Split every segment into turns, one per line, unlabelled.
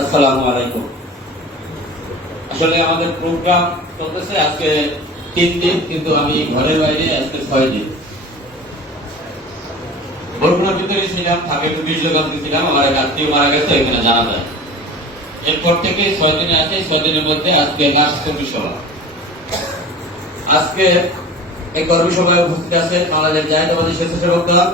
আসসালামু আলাইকুম। আসলে আমাদের প্রোগ্রাম চলতেছে আজকে তিন দিন, কিন্তু আমি ঘরের বাইরে আজকে ছয় দিন। বরগুনার ভিতরে ছিলাম থাকে একটু বীর্যকান্তি ছিলাম, আমার এক আত্মীয় মারা গেছে, এখানে জানা যায়। এরপর থেকে ছয় দিনে আছে ছয় দিনের মধ্যে আজকে লাস্ট কর্মী সভা আজকে এই কর্মী সভায় উপস্থিত আছেন বাংলাদেশ জাতীয়বাদী স্বেচ্ছাসেবক দল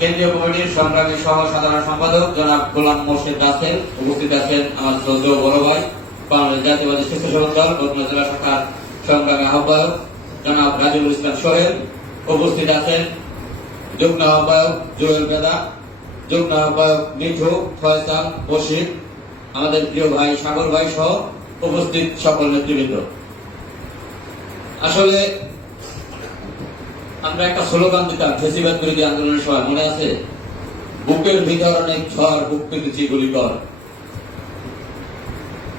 কেন্দ্রীয় কমিটির সংগ্রামী সহ সাধারণ সম্পাদক জনাব গোলাম মোর্শেদ রাসেল উপস্থিত আছেন আমার শ্রদ্ধেয় বড় ভাই, বাংলাদেশ জাতীয়বাদী স্বেচ্ছাসেবক দল, বগুড়া জেলা শাখার সংগ্রামী আহ্বায়ক জনাব রাজিবুল ইসলাম সোহেল উপস্থিত আছেন। যুগ্ম আহ্বায়ক জুয়েল বেদা, যুগ্ম আহ্বায়ক মিঠু ফয়সাল বশির, আমাদের প্রিয় ভাই সাগর ভাই সহ উপস্থিত সকল নেতৃবৃন্দ। আসলে আমরা একটা স্লোগান দিতাম, ফেসিবাদ বিরোধী আন্দোলনের সময় মনে আছে? বুকের ভিতর অনেক ঝড়, বুক পেতেছি গুলি কর।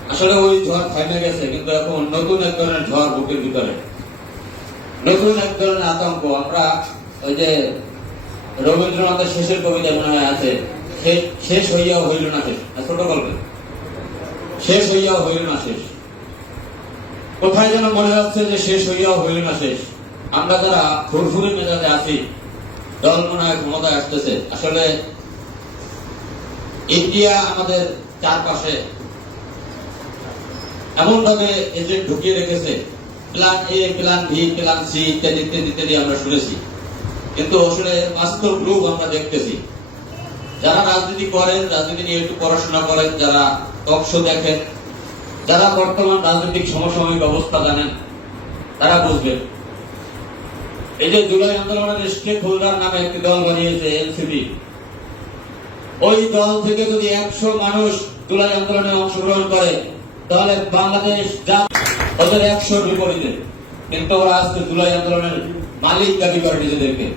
আসলে ওই ঝড় থামে গেছে, কিন্তু এখন নতুন এক ধরনের ঝড় বুকের ভিতরে। নতুন এক ধরনের আতঙ্ক। আমরা ওই যে রবীন্দ্রনাথের শেষের কবিতা মনে হয় আছে, শেষ- হইয়াও হইল না শেষ। ছোট গল্পে। শেষ হইয়াও হইল না শেষ। কোথায় যেন মনে হচ্ছে যে শেষ হইয়াও হইল না শেষ। আমরা যারা ফুরফুরি মেজাজে আছি দল মনে হয় ক্ষমতায় আসতেছে, আসলে ইন্ডিয়া আমাদের চারপাশে এমন ভাবে এজেন্ট ঢুকিয়ে রেখেছে, plan A plan B plan C ইত্যাদি ইত্যাদি ইত্যাদি আমরা শুনেছি। কিন্তু আসলে বাস্তব রূপ আমরা দেখতেছি। যারা রাজনীতি করেন, রাজনীতি নিয়ে একটু পড়াশোনা করেন, যারা টক দেখেন, যারা বর্তমান রাজনৈতিক সমসাময়িক অবস্থা জানেন, তারা বুঝবেন এই যে জুলাই আন্দোলনের স্টেক হোল্ডার নামে একটি দল বানিয়েছে এনসিপি, ওই দল থেকে যদি একশো মানুষ জুলাই আন্দোলনে অংশগ্রহণ করে, তাহলে বাংলাদেশ যা ওদের একশোর বিপরীতে। কিন্তু ওরা আজকে জুলাই আন্দোলনের মালিক দাবি করে নিজেদেরকে।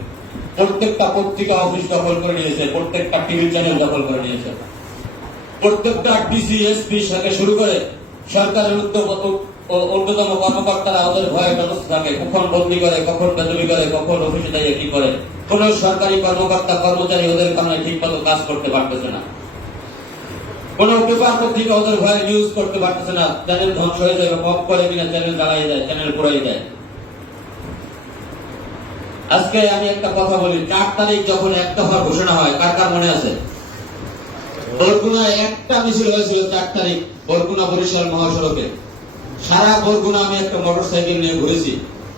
প্রত্যেকটা পত্রিকা অফিস দখল করে নিয়েছে, প্রত্যেকটা টিভি চ্যানেল দখল করে নিয়েছে। প্রত্যেকটা ডিসি, এসপি সাথে শুরু করে সরকারের উদ্যোগ ঊর্ধ্বতম কর্মকর্তারা ওদের ভয়ে ব্যবস্থা থাকে। কখন বদলি করে, কখন বেতনি করে, কখন অফিসে যাইয়ে কি করে? কোন সরকারি কর্মকর্তা, কর্মচারী ওদের কারণে ঠিক মতো কাজ করতে পারতেছে না। কোন পেপার পত্রিকা ওদের ভয়ে নিউজ করতে পারতেছে না। চ্যানেল ধ্বংস হয়ে যাবে পপ করে কিনা চ্যানেল জ্বালাই দেয়, চ্যানেল পুরাই দেয়। আজকে আমি একটা কথা বলি, চার তারিখ যখন একটা হওয়ার ঘোষণা হয়, কার কার মনে আছে? বরগুনায় একটা মিছিল হয়েছিল চার তারিখ, বরগুনা বরিশাল মহাসড়কে। সারা বরগুনা আমি একটা মোটর সাইকেল নিয়ে ঘুরেছি।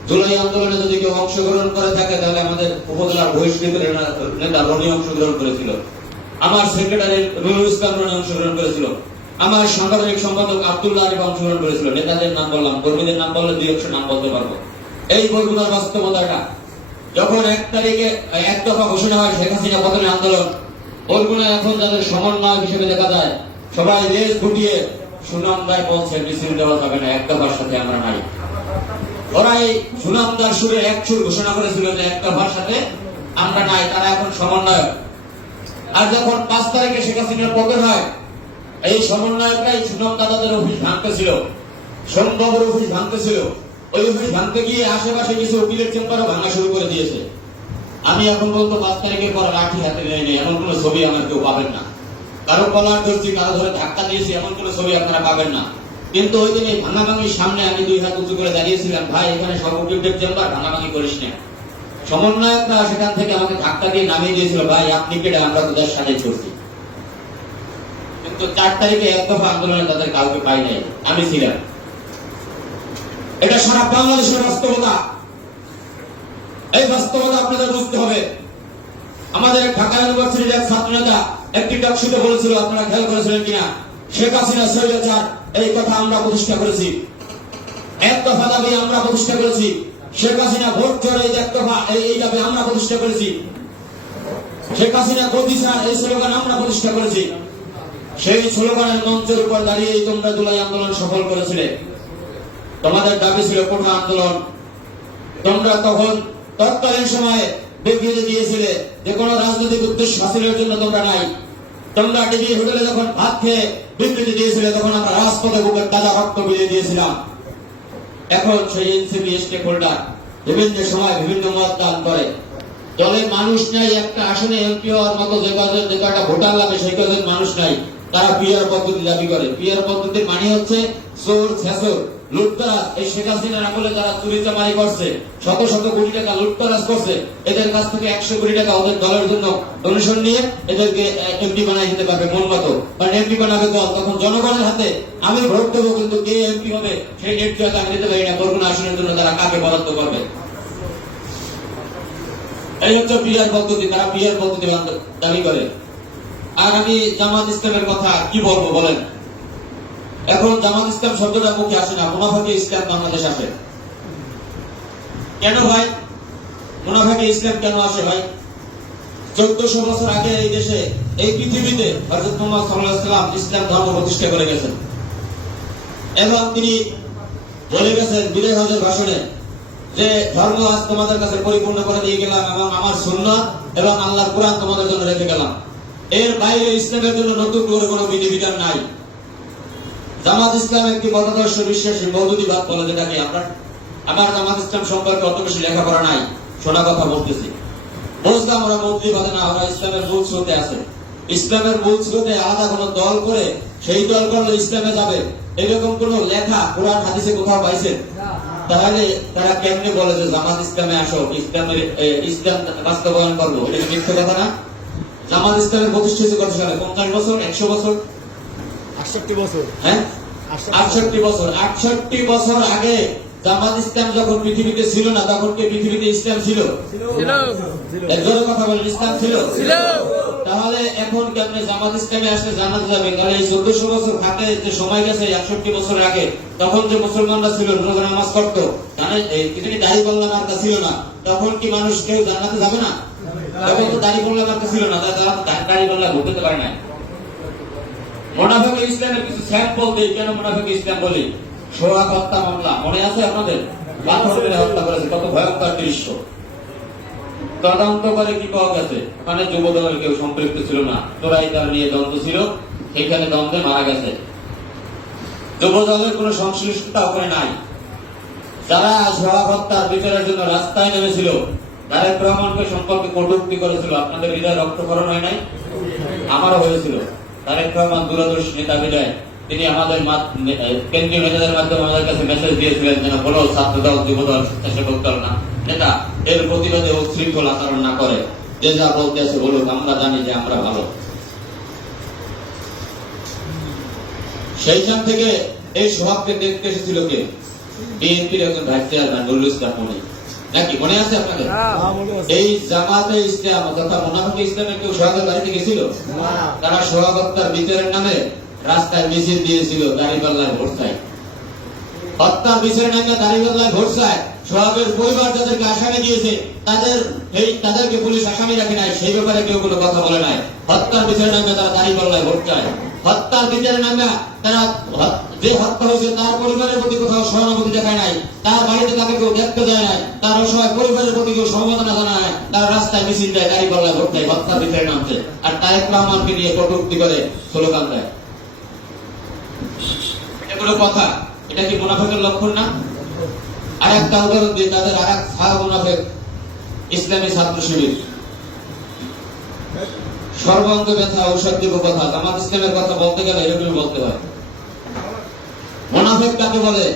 জুলাই আন্দোলনে যদি কেউ অংশগ্রহণ করে থাকে, তাহলে আমাদের উপজেলার বহিষ্কৃত নেতা রনি অংশগ্রহণ করেছিল। আমার সেক্রেটারি রুহুল ইসলাম রনি অংশগ্রহণ করেছিল। আমার সাংগঠনিক সম্পাদক আব্দুল্লাহ আরিফ অংশগ্রহণ করেছিল। নেতাদের নাম বললাম, কর্মীদের নাম বললে দুই একশো নাম বলতে পারব। এই বরগুনার বাস্তবতাটা, যখন এক তারিখে, এক দফা ঘোষণা হয় শেখ হাসিনা পতনের আন্দোলন বরগুনা এখন যাদের সমন্বয় হিসেবে দেখা যায়, সবাই দেশ গুটিয়ে সুনামদার বলছে মিছিল দেওয়া যাবে না, এক দফার সাথে আমরা নাই। ওরা এই সুনামদার সুরে এক সুর ঘোষণা করেছিল যে এক দফার সাথে আমরা নাই, তারা এখন সমন্বয়ক। আর যখন পাঁচ তারিখে শেখ হাসিনার পতন হয়, এই সমন্বয়করাই সুনাম দাদাদের অফিস ভাঙতেছিল, সোমবাবুর অফিস ভাঙতেছিল। ওই অফিস ভাঙতে গিয়ে আশেপাশে কিছু উকিলের চেম্বারও ভাঙা শুরু করে দিয়েছে। আমি এখন বলতো পাঁচ তারিখের পর লাঠি হাতে নেয়নি এমন কোন ছবি আমার কেউ পাবেন না। কারও কলার কারও ধরে ধাক্কা দিয়েছি, এমন কোন ছবি আপনারা পাবেন না। কিন্তু ওই দিন এই ভাঙাভাঙির সামনে আমি দুই হাত উঁচু করে দাঁড়িয়েছিলাম, ভাই, এখানে চেম্বার, ভাঙাভাঙি করিস না। সমন্বয়করা সেখান থেকে আমাকে ধাক্কা দিয়ে নামিয়ে দিয়েছিল, ভাই, আপনি কেটে আমরা তোদের সাথে করছি কিন্তু চার তারিখে এক দফা আন্দোলনে তাদের কাউকে পাই নাই, আমি ছিলাম। এটা সারা বাংলাদেশের বাস্তবতা। এই বাস্তবতা আপনাদের বুঝতে হবে। আমাদের ঢাকা ইউনিভার্সিটির এক ছাত্র নেতা একটি টকশিতে বলেছিল, আপনারা খেয়াল করেছিলেন কিনা? শেখ হাসিনা স্বৈরাচার, এই কথা আমরা প্রতিষ্ঠা করেছি। এক দফা দাবি আমরা প্রতিষ্ঠা করেছি। শেখ হাসিনা ভোট এই এক দফা এই দাবি আমরা প্রতিষ্ঠা করেছি। শেখ হাসিনা গদিসার এই স্লোগান আমরা প্রতিষ্ঠা করেছি। সেই স্লোগানের মঞ্চের উপর দাঁড়িয়ে তোমরা জুলাই আন্দোলন সফল করেছিলে। তোমাদের দাবি ছিল কোঠা আন্দোলন। তোমরা তখন তৎকালীন সময়ে দিয়েছিলে যে কোনো রাজনৈতিক উদ্দেশ্য হাসিলের জন্য তোমরা নাই। তোমরা হোটেলে যখন ভাত খেয়ে দিয়েছিলে, তখন আমরা রাজপথে তাজা রক্ত দিয়েছিলাম। এখন সেই এনসিপি বিভিন্ন সময় বিভিন্ন মত দান করে। দলে মানুষ নাই, একটা আসনে এমপি হওয়ার মতো যে কজন যে কয়টা ভোটার লাগে সেই কজন মানুষ নাই। তারা পিয়ার পদ্ধতি দাবি করে। পিয়ার পদ্ধতির মানে হচ্ছে চোর ছেসর লুটতরাজ এই শেখ হাসিনার আমলে চুরি চামারি করছে, শত শত কোটি টাকা লুটতরাজ করছে, এদের কাছ থেকে একশো কোটি টাকা ওদের দলের জন্য ডোনেশন নিয়ে এদেরকে এমপি বানাই দিতে পারবে মন মতো। কারণ এমপি বানাবে দল তখন জনগণের হাতে আমি ভোট দেবো, কিন্তু কে এমপি হবে, সেই দিতে পারি না আসনের জন্য তারা কাকে বরাদ্দ করবে? এই হচ্ছে পদ্ধতি, তারা পিয়ার পদ্ধতি দাবি করে। আর আমি জামাত ইসলামের কথা কি বলব বলেন? এখন জামাত ইসলাম শব্দটা মুখে আসে না, মুনাফাকে ইসলাম বাংলাদেশ আসে। কেন ভাই? মুনাফাকে ইসলাম কেন আসে ভাই? চোদ্দশো বছর আগে এই দেশে, এই পৃথিবীতে হজরত মোহাম্মদ সাল্লাম ইসলাম ধর্ম প্রতিষ্ঠা করে গেছেন। এবং তিনি বলে গেছেন বিদায় হজের ভাষণে যে ধর্ম আজ তোমাদের কাছে পরিপূর্ণ করে দিয়ে গেলাম এবং আমার সুন্নাত এবং আল্লাহর কোরআন তোমাদের জন্য রেখে গেলাম। এর বাইরে ইসলামের জন্য নতুন করে কোনো বিধিবিধান নাই। জামাত ইসলাম একটি মতাদর্শ বিশ্বাসী মৌদুদিবাদ বলে যেটাকে আমরা আমার জামাত ইসলাম সম্পর্কে অত বেশি লেখাপড়া নাই শোনা কথা বলতেছি। বুঝলাম ওরা মৌদুদিবাদে না, ওরা ইসলামের মূল স্রোতে আছে। ইসলামের মূল স্রোতে আলাদা কোনো দল করে সেই দল করলে ইসলামে যাবে। এরকম কোন লেখা কোরআন হাদিসে কোথাও পাইছেন তাহলে তারা কেমনে বলে যে জামাত ইসলামে আসো, ইসলামের ইসলাম বাস্তবায়ন করব? এটা মিথ্যে কথা না? জামাত ইসলামের প্রতিষ্ঠা হয়েছে কত সালে? পঞ্চাশ বছর? একশো বছর?
আটষট্টি বছর।
হ্যাঁ? আটষট্টি বছর। আটষট্টি বছর আগে জামাত ইসলাম যখন পৃথিবীতে ছিল না তখন কি পৃথিবীতে ইসলাম ছিল?
ছিল।
একজনের কথা বলেন ইসলাম ছিল?
ছিল।
তাহলে এখন কেমনে জামাত ইসলামে আসলে জানাতে যাবে? তাহলে এই চোদ্দশো বছর হাতে যে সময় গেছে একষট্টি বছর আগে তখন যে মুসলমানরা ছিল রোজা নামাজ করতো জানেন এই কিছু কি দাড়ি পাল্লা মার্কা ছিল না? তখন কি মানুষ কেউ জান্নাতে যাবে না? তখন তো দাড়ি পাল্লা মার্কা ছিল না তারা দাড়ি পাল্লা ঘুরতে পারে না মোনাফেক ইসলামের কিছু স্যাম্পল দেই কেন মোনাফেক ইসলাম বলি? সোহাগ হত্যা মামলা, মনে আছে আপনাদের? হত্যা করেছে, কত ভয়ঙ্কর দৃশ্য। তদন্ত করে কি পাওয়া গেছে? দলের কেউ সম্পৃক্ত ছিল না। তোরাই তার নিয়ে দ্বন্দ্ব ছিল দ্বন্দ্বে মারা গেছে। কোনো সংশ্লিষ্টতা ওখানে নাই। যারা সোহাগ হত্যার বিচারের জন্য রাস্তায় নেমেছিল সম্পর্কে কটূক্তি করেছিল। আপনাদের হৃদয় রক্তকরণ হয় নাই? আমারও হয়েছিল। তারেক রহমান দূরদর্শী নেতা বিদায় তিনি আমাদের কেন্দ্রীয় নেতাদের মাধ্যমে আমাদের কাছে মেসেজ দিয়েছিলেন যেন বলো ছাত্র দল যুব দল স্বেচ্ছাসেবক দল না। নেতা, এর প্রতিবাদে উচ্ছৃঙ্খল আচরণ না করে। যে যা বলতে আছে বলুক, আমরা জানি যে আমরা ভালো। সেইখান থেকে এই স্বভাবকে দেখতে এসেছিল কে? বিএনপির একজন ভাইস চেয়ারম্যান নুরুল ইসলাম মনি। নাকি মনে আছে আপনাদের?
হ্যাঁ।
এই জামাতে ইসলাম তথা মোনাফিক ইসলামের কেউ গেছিল তারা বিচারের নামে রাস্তায় মিছিল দিয়েছিল দাঁড়িপাল্লার ভোরসায়। হত্যার বিচারের নামে দাঁড়িপাল্লার ভোরসায় সোহাগের পরিবার যাদেরকে আসামি দিয়েছে তাদের এই তাদেরকে পুলিশ আসামি রাখে নাই সেই ব্যাপারে কেউ কোনো কথা বলে নাই। হত্যার বিচারের নামে তারা দাঁড়িপাল্লায় ভোট চায় হত্যার বিচারের নামে তারা যে হত্যা হয়েছে তার পরিবারের প্রতি কোথাও সহানুভূতি দেখায় নাই। তার বাড়িতে তাকে কেউ দেখতে যায় নাই। তার অসহায় পরিবারের প্রতি কেউ সমবেদনা জানায় নাই। তার রাস্তায় মিছিল দেয়, গাড়ি পাল্লায় ভোট দেয়, হত্যার বিচারের নামছে। আর তারেক রহমানকে নিয়ে কটূক্তি করে স্লোগান দেয়। এগুলো কথা? এটা কি মুনাফেকের লক্ষণ না? আর একটা উদাহরণ দিই, তাদের আর এক মুনাফেক, ইসলামী ছাত্র শিবির। সর্বাঙ্গ ব্যথা, ঔষধ দিব কথা। জামাত ইসলামের কথা বলতে গেলে এরকম বলতে হয়। মোনাফেক কাকে বলে?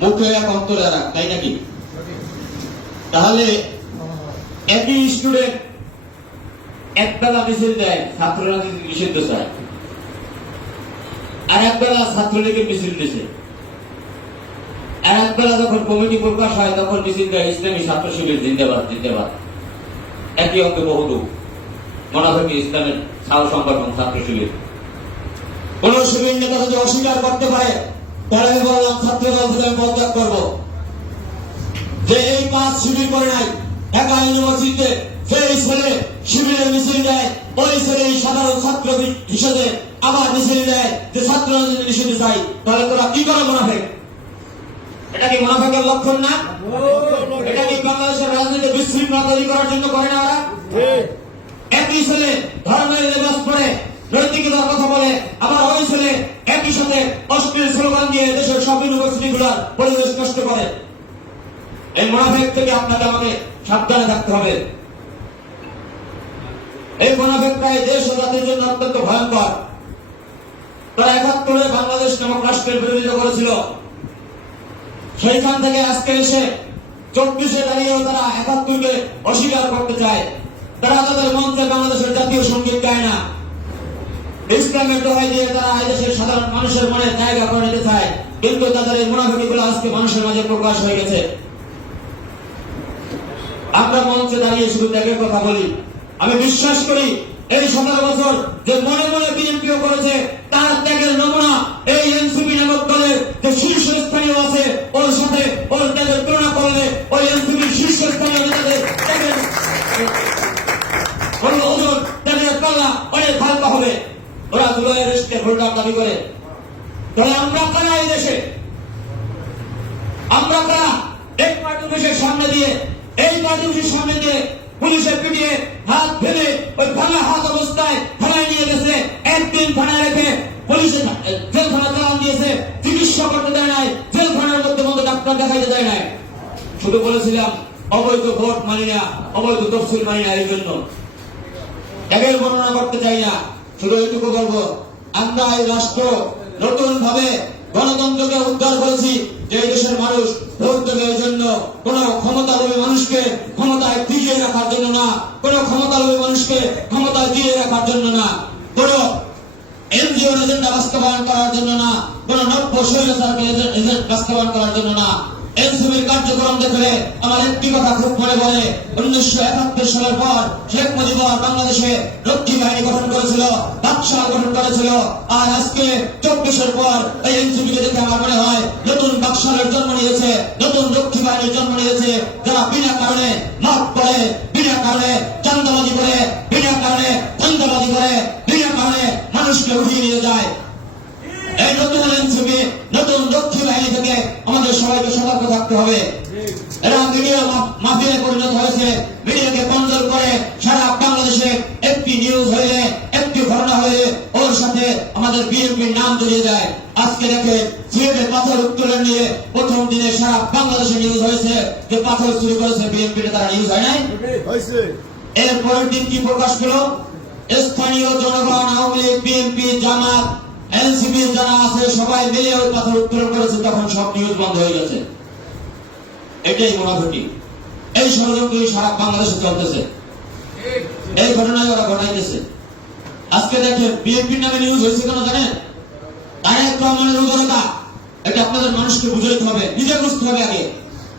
মুখে এক অন্তরে আর তাই নাকি? তাহলে একই স্টুডেন্ট একবেলা মিছিল দেয় ছাত্র রাজনীতি নিষিদ্ধ চায়। আর একবেলা ছাত্রলীগের মিছিল দিছে। আর একবেলা যখন কমিটি প্রকাশ হয়, তখন মিছিল দেয়, ইসলামী ছাত্র শিবির জিন্দাবাদ জিন্দাবাদ। একই অঙ্কে বহুদূর। মনাফেকি ইসলামের সাল সংগঠন ছাত্র শিবির। কোন শিবির নেতা যদি অস্বীকার করতে পারে, তাহলে আমি বললাম, ছাত্র দল থেকে আমি পদত্যাগ করব। যে এই পাঁচ শিবির করে নাই, ঢাকা ইউনিভার্সিটিতে সেই ছেলে শিবিরের মিছিল দেয় ওই ছেলে সাধারণ ছাত্র হিসেবে আবার মিছিল দেয় যে ছাত্র নিষিদ্ধ চাই তাহলে তোরা কি করে মুনাফেক? এটা কি মুনাফেকের লক্ষণ না? এটা কি বাংলাদেশের রাজনীতি বিশৃঙ্খলা তৈরি করার জন্য করে না ওরা। একই ছেলে ধর্মের লেবাস পরে নৈতিকতার কথা বলে, আবার ওই ছেলে একই সাথে অশ্লীল স্লোগান দিয়ে দেশের সব ইউনিভার্সিটি গুলার পরিবেশ নষ্ট করে। এই মোনাফেক থেকে আপনাকে আমাকে সাবধানে থাকতে হবে। এই মোনাফেকটাই দেশ ও জাতির জন্য অত্যন্ত ভয়ঙ্কর। তারা একাত্তরে বাংলাদেশ নামক রাষ্ট্রের বিরোধিতা করেছিল। সেইখান থেকে আজকে এসে চব্বিশে দাঁড়িয়েও তারা একাত্তরকে অস্বীকার করতে চায়। তারা তাদের মঞ্চে বাংলাদেশের জাতীয় সংগীত গায় না। ইসলামের দোহাই দিয়ে তারা এদেশের সাধারণ মানুষের মনে জায়গা করে নিতে চায়। কিন্তু তাদের এই মুনাফিগুলো আজকে মানুষের মাঝে প্রকাশ হয়ে গেছে। আমরা মঞ্চে দাঁড়িয়ে শুধু ত্যাগের কথা বলি। আমি বিশ্বাস করি, এই সতেরো বছর যে মনে মনে বিএনপিও করেছে, তার ত্যাগের নমুনা এই এনসিপি নামক দলের যে শীর্ষস্থানীয় আছে, ওর সাথে ওর ত্যাগের তুলনা করলে জুলাইয়ের দাবি করে। তাহলে আমরা কারা এই দেশে? আমরা কারা? এই পার্টি অফিসের সামনে দিয়ে, এই পার্টি অফিসের সামনে দিয়ে পুলিশের পিটিয়ে হাত ফেলে ওই ভাঙা হাত অবস্থায় থানায় নিয়ে গেছে। একদিন থানায় রেখে পুলিশে জেলখানা চালান দিয়েছে। চিকিৎসা করতে দেয় নাই, জেলখানার মধ্যে মধ্যে ডাক্তার দেখাইতে দেয় নাই। শুধু বলেছিলাম, অবৈধ ভোট মানি না, অবৈধ তফসিল মানি না, এই জন্য। ত্যাগের বর্ণনা করতে চাই না, শুধু এইটুকু বলব। আমরা এই রাষ্ট্র নতুন ভাবে গণতন্ত্রকে উদ্ধার করেছি। যে দেশের মানুষ ভোট জন্য কোন ক্ষমতালোভী মানুষকে ক্ষমতায় টিকিয়ে রাখার জন্য না, কোন ক্ষমতালোভী মানুষকে ক্ষমতায় দিয়ে রাখার জন্য না, কোন এজেন্ডা বাস্তবায়ন করার জন্য না, কোন নব্য এজেন্ট বাস্তবায়ন করার জন্য না। এনসিবির কার্যক্রম দেখলে আমার একটি কথা খুব মনে পড়ে। উনিশশো একাত্তর সালের পর শেখ মুজিবুর বাংলাদেশে রক্ষী বাহিনী গঠন করেছিল বাকশাল গঠন করেছিল। আর আজকে চব্বিশের পর এই এনসিবিকে দেখে আমার মনে হয় নতুন বাকশালের জন্ম নিয়েছে, নতুন রক্ষী বাহিনীর জন্ম নিয়েছে। যারা বিনা কারণে মাঠ করে বিনা কারণে চান্দাবাজি করে, বিনা কারণে ধান্দাবাজি করে, বিনা কারণে মানুষকে উঠিয়ে নিয়ে যায়। এই নতুন নতুন বাহিনী থেকে আমাদের সবাইকে সতর্ক থাকতে হবে। এরা মিডিয়া মাফিয়ায় পরিণত হয়েছে। মিডিয়াকে কন্ট্রোল করে সারা বাংলাদেশে একটি নিউজ হয়ে একটি ঘটনা হয়ে ওর সাথে আমাদের বিএনপির নাম জড়িয়ে যায়। আজকে দেখে সিলেটে পাথর উত্তোলন নিয়ে প্রথম দিনে সারা বাংলাদেশে নিউজ হয়েছে যে পাথর চুরি করেছে বিএনপির তারা নিউজ হয় নাই। এর পরের দিন কি প্রকাশ পেল? স্থানীয় জনগণ আওয়ামী লীগ বিএনপি জামাত এনসিপি যারা আছে, সবাই মিলে ওই পাথর উত্তোলন করেছে, তখন সব নিউজ বন্ধ হয়ে গেছে। এটাই মোনাফিকি। এই ষড়যন্ত্র সারা বাংলাদেশে চলতেছে। এই ঘটনায় ওরা ঘটাইতেছে। আজকে দেখেন বিএনপির নামে নিউজ হয়েছে কেন জানেন? তারেক রহমানের উদারতা। এটা আপনাদের মানুষকে বুঝাইতে হবে, নিজে বুঝতে হবে আগে।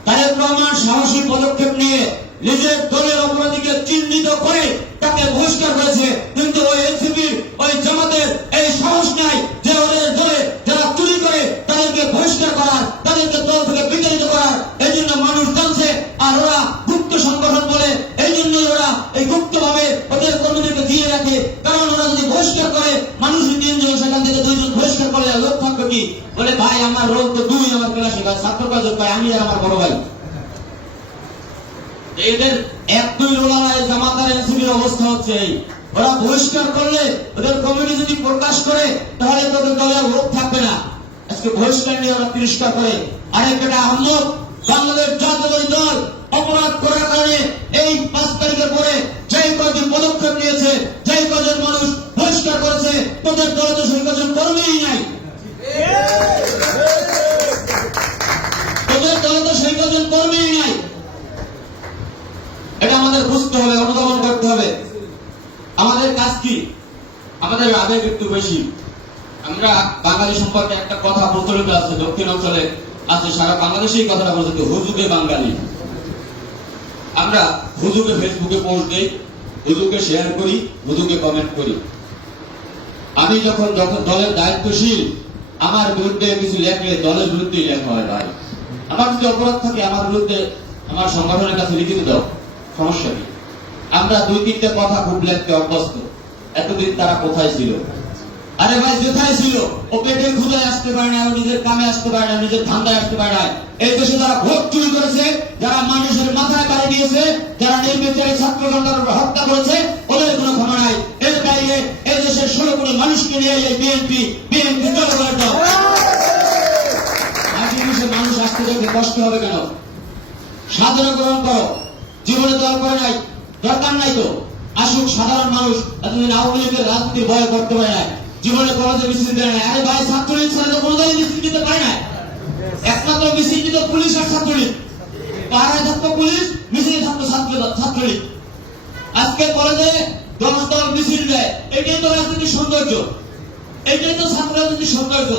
তারেক রহমান সাহসী পদক্ষেপ নিয়ে নিজের দলের অপরাধীকে চিহ্নিত করে তাকে বহিষ্কার করেছে, কিন্তু ওই এনসিপির ওই জামাতের এই সাহস নাই যে ওদের দলে যারা চুরি করে তাদেরকে বহিষ্কার করার তাদেরকে দল থেকে বিতাড়িত করার এই জন্য মানুষ জানছে আর ওরা গুপ্ত সংগঠন বলে এই জন্যই ওরা এই গুপ্ত ভাবে ওদের কর্মীদেরকে দিয়ে রাখে কারণ ওরা যদি বহিষ্কার করে মানুষ তিনজন সেখান থেকে দুইজন বহিষ্কার করলে লোক থাকবে কি বলে ভাই আমার রোল তো দুই আমার ক্লাসে ভাই ছাত্র কাজ ভাই আমি আর আমার বড় ভাই এদের এক দুই রোলার জামাতার এনসিবির অবস্থা হচ্ছে এই ওরা বহিষ্কার করলে ওদের কমিটি যদি প্রকাশ করে তাহলে তোদের দলে আর লোক থাকবে না আজকে বহিষ্কার তিরস্কার করে আরেকটা আহমদ বাংলাদেশ জাতীয় দল অপরাধ করার কারণে এই পাঁচ তারিখের পরে যেই কজন পদক্ষেপ নিয়েছে, যেই কজন মানুষ বহিষ্কার করেছে, তোদের দলে তো সেই কজন কর্মীই নাই। তোদের দলে তো সেই কজন কর্মীই নাই। এটা আমাদের বুঝতে হবে, অনুধাবন করতে হবে। আমাদের কাজ কি? আমাদের আবেগ একটু বেশি। আমরা বাঙালি সম্পর্কে একটা কথা প্রচলিত আছে, দক্ষিণ অঞ্চলে আছে, সারা বাংলাদেশে এই কথাটা প্রচলিত হুজুকে বাঙালি। আমরা হুজুকে ফেসবুকে পোস্ট দেই হুজুকে শেয়ার করি হুজুকে কমেন্ট করি। আমি যখন যখন দলের দায়িত্বশীল, আমার বিরুদ্ধে কিছু লেখলে দলের বিরুদ্ধেই লেখা হয়, ভাই। আমার যদি অপরাধ থাকে, আমার বিরুদ্ধে আমার সংগঠনের কাছে লিখিত দাও, সমস্যা কি? আমরা দুই তিনটে কথা খুব লেখতে অভ্যস্ত। এতদিন তারা কোথায় ছিল? আরে ভাই যেথায় ছিল? ও পেটে ক্ষুদায় আসতে পারে না নিজের কামে আসতে পারে না, নিজের ধান্দায় আসতে পারে না। এই দেশে যারা ভোট চুরি করেছে, যারা মানুষের মাথায় বাড়ি দিয়েছে, যারা নির্বিচারে ছাত্র জনতার হত্যা করেছে, ওদের কোনো ক্ষমা নাই। এর বাইরে এই দেশের ষোলো কোটি মানুষকে নিয়ে এই বিএনপি বিএনপি জনগণের দল। আজকে মানুষ আসতে দেখে কষ্ট হবে কেন? সাধারণ গ্রহণ করো। জীবনে দল করে নাই, দরকার নাই তো। আসুক সাধারণ মানুষ, এতদিন আওয়ামী লীগের রাজনীতি ভয় করতে পারে নাই। জীবনে কলেজে মিছিল দেয় নাই। আরে ভাই, ছাত্রলীগ ছাড়া তো কোনো মিছিল দিতে পারে না একমাত্র মিছিল দিত পুলিশ আর ছাত্রলীগ। পাড়ায় থাকতো পুলিশ, মিছিলে থাকতো ছাত্র ছাত্রলীগ। আজকে কলেজে দল মিছিল দেয়। এটাই তো রাজনীতির সৌন্দর্য। এটাই তো ছাত্র রাজনীতির সৌন্দর্য।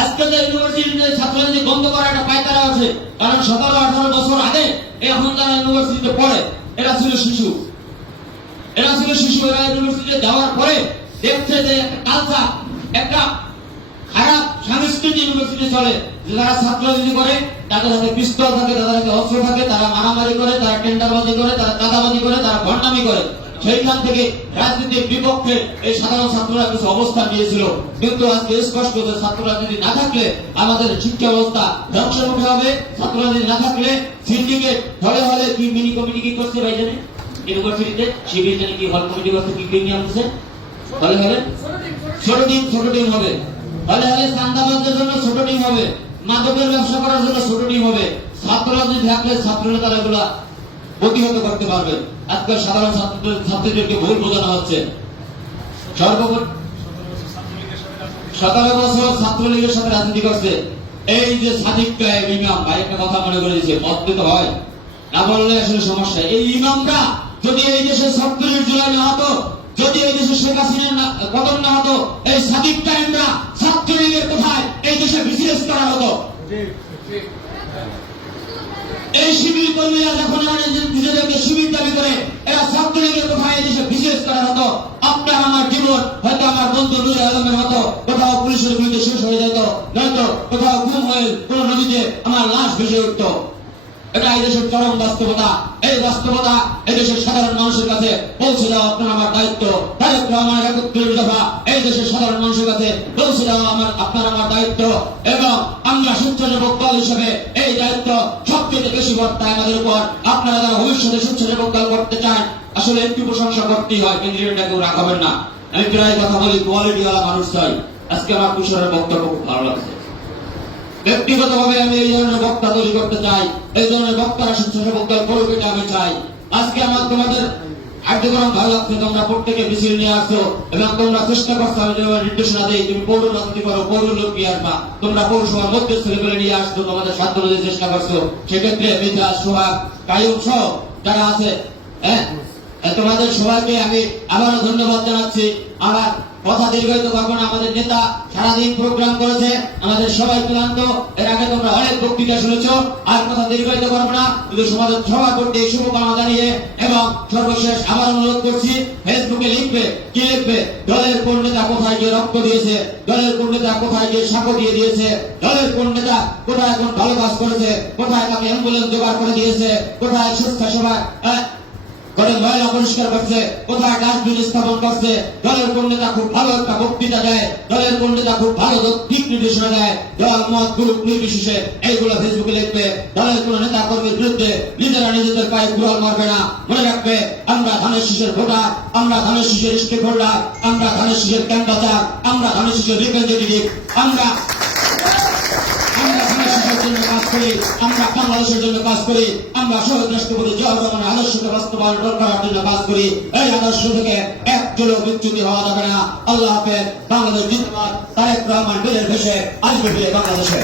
আজকে যে ইউনিভার্সিটিতে ছাত্ররাজনীতি বন্ধ করা একটা পায়তারা আছে। কারণ সতেরো, আঠারো বছর আগে এখন তারা ইউনিভার্সিটিতে পড়ে। এরা ছিল শিশু। এরা ছিল শিশু। এরা ইউনিভার্সিটিতে যাওয়ার পরে দেখছে যে একটা কালচার, একটা খারাপ সাংস্কৃতিক ইউনিভার্সিটি চলে, যে যারা ছাত্ররাজনীতি করে, তাদের হাতে পিস্তল থাকে, তাদের হাতে অস্ত্র থাকে, তারা মারামারি করে, তারা টেন্ডারবাজি করে, তারা চাঁদাবাজি করে, তারা ভণ্ডামি করে। সেইখান থেকে রাজনীতির বিপক্ষে এই সাধারণ ছাত্ররা কিছু অবস্থান নিয়েছিল। কিন্তু আজকে স্পষ্ট যে ছাত্র রাজনীতি না থাকলে আমাদের শিক্ষা ব্যবস্থা ধ্বংসের মুখে হবে। ছাত্র না থাকলে সিন্ডিকেট হলে হলে কি মিনি কমিটি কি করছে ইউনিভার্সিটিতে জানি কি হল কমিটি করছে, কি নিয়ম আছে হলে হলে ছোট টিম ছোট টিম হবে। হলে হলে চান্দাবাজদের জন্য ছোট টিম হবে। মাদকের ব্যবসা করার জন্য ছোট টিম হবে। ছাত্র রাজনীতি থাকলে ছাত্র নেতারা এগুলা প্রতিহত করতে পারবে। আজকে সাধারণ ছাত্রদের ছাত্রীদেরকে ভুল বোঝানো হচ্ছে। সর্বোপরি সতেরো বছর ছাত্রলীগের সাথে রাজনীতি করছে। এই যে সাদিক গায়ে ইমাম, ভাই, একটা কথা মনে করে দিয়েছে হয়। না বললে আসলে সমস্যা। এই ইমামটা যদি এই দেশে সত্তরের জুলাই না হতো যদি এই দেশে শেখ হাসিনার পতন না হতো, এই সাদিক টাইমরা ছাত্রলীগের কোথায় এই দেশে বিসিএস করা হতো। এই শিবির কর্মীরা যখন নিজেদেরকে শিবির দাবি করে, এরা ছাত্রলীগের কোথায় এই দেশে বিশেষ করার হতো। আপনার আমার জীবন, হয়তো আমার বন্ধু নুরে আলমের মতো কোথাও পুলিশের গুলিতে শেষ হয়ে যেত, নয়তো কোথাও গুম হয়ে কোন নদীতে আমার লাশ ভেসে উঠতো। এটা এই দেশের চরম বাস্তবতা, এই বাস্তবতা এই দেশের সাধারণ মানুষের কাছে পৌঁছে দেওয়া আপনার আমার দায়িত্ব। তারেক রহমানের একত্রিশ দফা, এই দেশের সাধারণ মানুষের কাছে পৌঁছে দেওয়া আমার আপনার আমার দায়িত্ব। এবং আমরা স্বেচ্ছাসেবক দল হিসেবে এই দায়িত্ব সবচেয়ে বেশি বর্তায় আমাদের উপর। আপনারা যারা ভবিষ্যতে স্বেচ্ছাসেবক দল করতে চান, আসলে একটু প্রশংসা করতেই হয় কেউ রাখাবেন না। আমি প্রায় কথা বলি কোয়ালিটিওয়ালা মানুষ চাই। আজকে আমার কুশলের বক্তব্য খুব ভালো লাগছে। ব্যক্তিগতভাবে আমি এই ধরনের বক্তা তৈরি করতে চাই, এই ধরনের বক্তারা স্বেচ্ছাসেবক করবে এটা আমি চাই। আজকে আমার তোমাদের কার্যক্রম ভালো লাগছে, তোমরা প্রত্যেকে মিছিল নিয়ে আসছো এবং তোমরা চেষ্টা করছ, আমি নির্দেশনা দিই, তুমি পৌর করো, পৌর আসবা তোমরা পৌরসভার মধ্যে নিয়ে আসছো, তোমাদের সাধ্য অনুযায়ী চেষ্টা করছ। সেক্ষেত্রে বিদ্যা যারা আছে হ্যাঁ? তোমাদের সবাইকে আমি আবারও ধন্যবাদ জানাচ্ছি। আমার কথা দীর্ঘায়িত করব না। আমাদের নেতা সারাদিন প্রোগ্রাম করেছে আমাদের সবাই ক্লান্ত। এর আগে তোমরা অনেক বক্তৃতা শুনেছো আর কথা দীর্ঘায়িত করব না। কিন্তু সমাজের সভা করতে শুভকামনা জানিয়ে এবং সর্বশেষ আবার অনুরোধ করছি ফেসবুকে লিখবে কি লিখবে? দলের কোন নেতা কোথায় গিয়ে রক্ত দিয়েছে? দলের কোন নেতা কোথায় গিয়ে সাঁকো দিয়ে দিয়েছে? দলের কোন নেতা কোথায় এখন ভালো কাজ করেছে? কোথায় তাকে অ্যাম্বুলেন্স জোগাড় করে দিয়েছে? কোথায় স্বেচ্ছাসেবা আহ, করে ময়লা পরিষ্কার করছে কোথায় ডাস্টবিন স্থাপন করছে? দলের কোন নেতা খুব ভালো একটা বক্তৃতা দেয়, দলের কোন নেতা খুব ভালো দিক নির্দেশনা দেয়। দল, মত, গ্রুপ, নির্বিশেষে এইগুলো ফেসবুকে লিখবে। দলের কোন নেতা কর্মীর বিরুদ্ধে নিজেরা নিজেদের পায়ে কুড়াল মারবে না। মনে রাখবে, আমরা ধানের শীষের ভোটার, আমরা ধানের শীষের স্টেক হোল্ডার, আমরা ধানের শীষের ক্যাম্পাসার আমরা ধানের শীষের রিপ্রেজেন্টেটিভ আমরা জন্য কাজ করি, আমরা বাংলাদেশের জন্য কাজ করি, আমরা শহীদ রাষ্ট্রপতি জিয়াউর রহমানের আদর্শকে বাস্তবায়ন করার জন্য কাজ করি। এই আদর্শ থেকে এক চলো বিচ্যুতি হওয়া যাবে না। আল্লাহ হাফেজ, বাংলাদেশ জিন্দাবাদ। তারেক রহমান, বীরের ভেসে আসবে বাংলাদেশে।